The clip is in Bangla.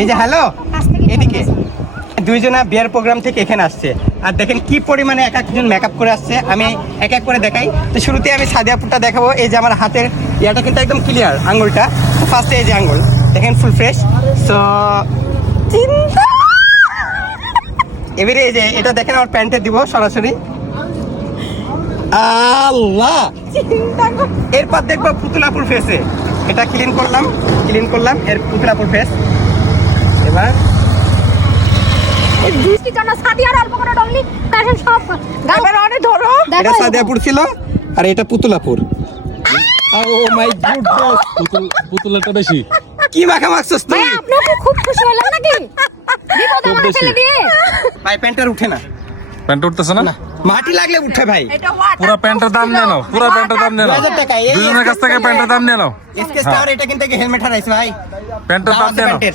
এই যে হ্যালো, এদিকে দুইজনা বিয়ার প্রোগ্রাম থেকে এখানে আসছে। আর দেখেন কি পরিমাণে এক একজন মেকআপ করে আসছে। আমি এক এক করে দেখাই। তো শুরুতে আমি সাদিয়াপুরটা দেখাবো। এই যে আমার হাতের ইয়াটা কিন্তু একদম ক্লিয়ার, আঙ্গুলটা। তো ফার্স্টে এই যে আঙ্গুল দেখেন ফুল ফ্রেশ। সো এবারে এই যে এটা দেখেন আমার প্যান্টে দিব সরাসরি। আল্লাহ, এরপর দেখবো পুতুলাপুর ফেসে। এটা ক্লিন করলাম এর পুতুলাপুর ফেস। এবার এটা সাদিয়াপুর ছিল আর এটা পুতুলাপুর। ও মাই গড, পুতুলাটা বেশি কি মাখা মাখছস তুই? খুব খুশি হলাম নাকি? বিপদ আমাকে ফেলে দিয়ে ভাই প্যান্টার উঠে না, প্যান্ট উঠতেছে না? মাটি লাগলে উঠে ভাই। পুরো প্যান্টের দাম নিয়ে নাও, পুরো প্যান্টের দাম নিয়ে নাও। 2000 টাকা। দুজনের কাছ থেকে প্যান্টের দাম নিয়ে নাও। এসকে স্টার এটা কিন্তু হেলমেট হারাইছে ভাই। প্যান্টের দাম নিয়ে নাও। প্যান্টের